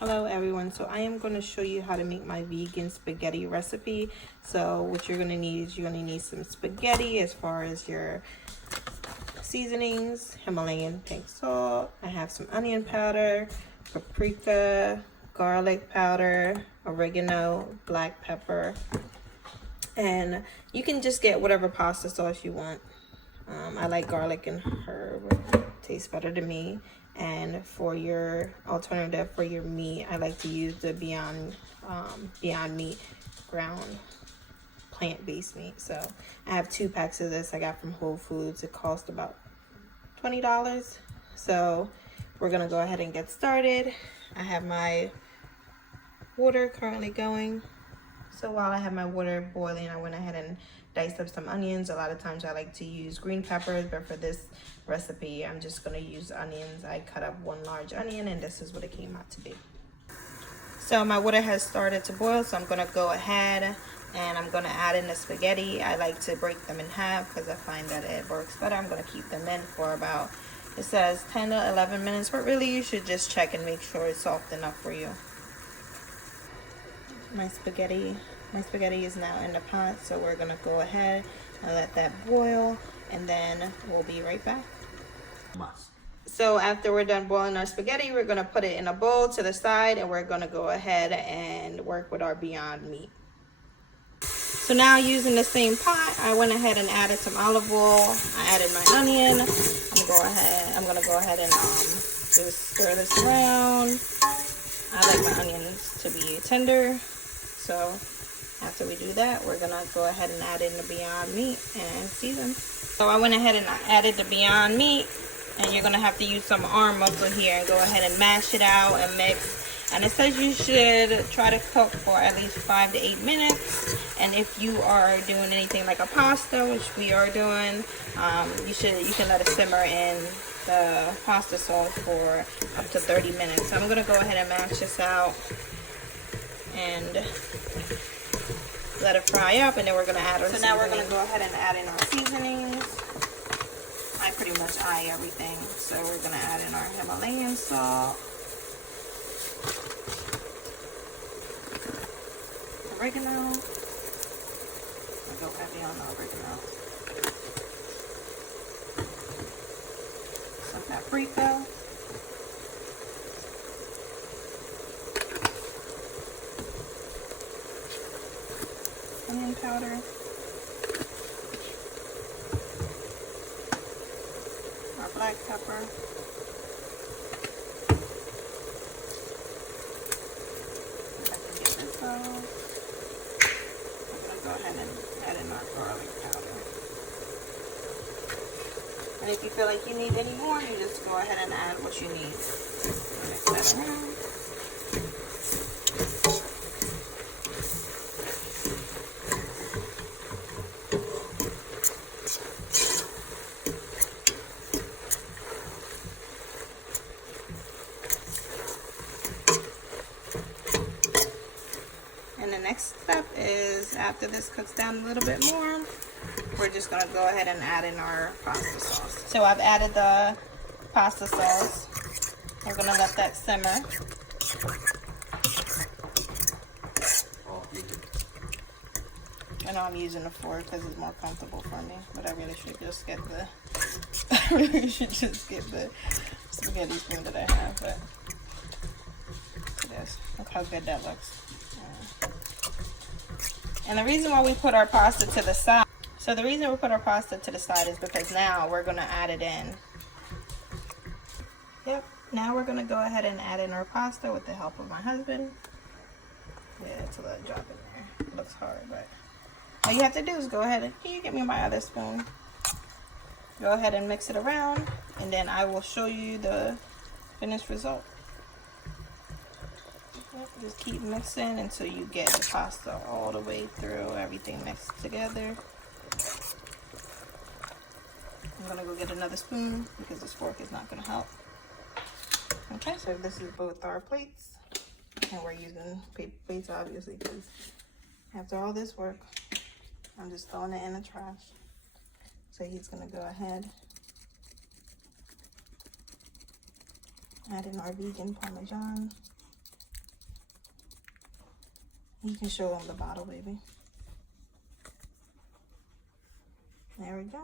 Hello everyone, so I am going to show you how to make my vegan spaghetti recipe. So what you're going to need is you're going to need some spaghetti as far as your seasonings, Himalayan pink salt. I have some onion powder, paprika, garlic powder, oregano, black pepper, and you can just get whatever pasta sauce you want. I like garlic and herb, tastes better to me. And for your alternative for your meat, I like to use the Beyond Meat ground plant-based meat. So I have 2 packs of this I got from Whole Foods. It cost about $20. So we're gonna go ahead and get started. I have my water currently going. So while I have my water boiling, I went ahead and diced up some onions. A lot of times I like to use green peppers, but for this recipe, I'm just gonna use onions. I cut up 1 large onion and this is what it came out to be. So my water has started to boil, so I'm gonna go ahead and I'm gonna add in the spaghetti. I like to break them in half because I find that it works better. I'm gonna keep them in for about, it says 10 to 11 minutes, but really you should just check and make sure it's soft enough for you. My spaghetti is now in the pot, so we're gonna go ahead and let that boil, and then we'll be right back. So after we're done boiling our spaghetti, we're gonna put it in a bowl to the side, and we're gonna go ahead and work with our Beyond Meat. So now using the same pot, I went ahead and added some olive oil. I added my onion. I'm gonna go ahead and just stir this around. I like my onions to be tender. So after we do that, we're gonna go ahead and add in the Beyond Meat and season. So I went ahead and added the Beyond Meat, and you're gonna have to use some arm muscle here and go ahead and mash it out and mix. And it says you should try to cook for at least 5 to 8 minutes. And if you are doing anything like a pasta, which we are doing, you can let it simmer in the pasta sauce for up to 30 minutes. So I'm gonna go ahead and mash this out and let it fry up, and then we're gonna add our seasoning. So now we're gonna go ahead and add in our seasonings. I pretty much eye everything. So we're gonna add in our Himalayan salt, oregano. I'll go heavy on the oregano. Some paprika. Onion powder. Our black pepper. If I can get this out. I'm going to go ahead and add in our garlic powder. And if you feel like you need any more, you just go ahead and add what you need. Mix that around. And the next step is, after this cooks down a little bit more, we're just gonna go ahead and add in our pasta sauce. So I've added the pasta sauce. We're gonna let that simmer. I know I'm using a fork because it's more comfortable for me, but I really should just get the spaghetti spoon that I have. But look how good that looks. And the reason why we put our pasta to the side, is because now we're gonna add it in. Yep, now we're gonna go ahead and add in our pasta with the help of my husband. Yeah, it's a little drop in there. It looks hard, but all you have to do is go ahead and, can you get me my other spoon? Go ahead and mix it around, and then I will show you the finished result. Just keep mixing until you get the pasta all the way through, everything mixed together. I'm gonna go get another spoon because this fork is not gonna help. Okay, so this is both our plates, and we're using paper plates obviously because after all this work, I'm just throwing it in the trash. So he's gonna go ahead, add in our vegan Parmesan. You can show them the bottle, baby. There we go.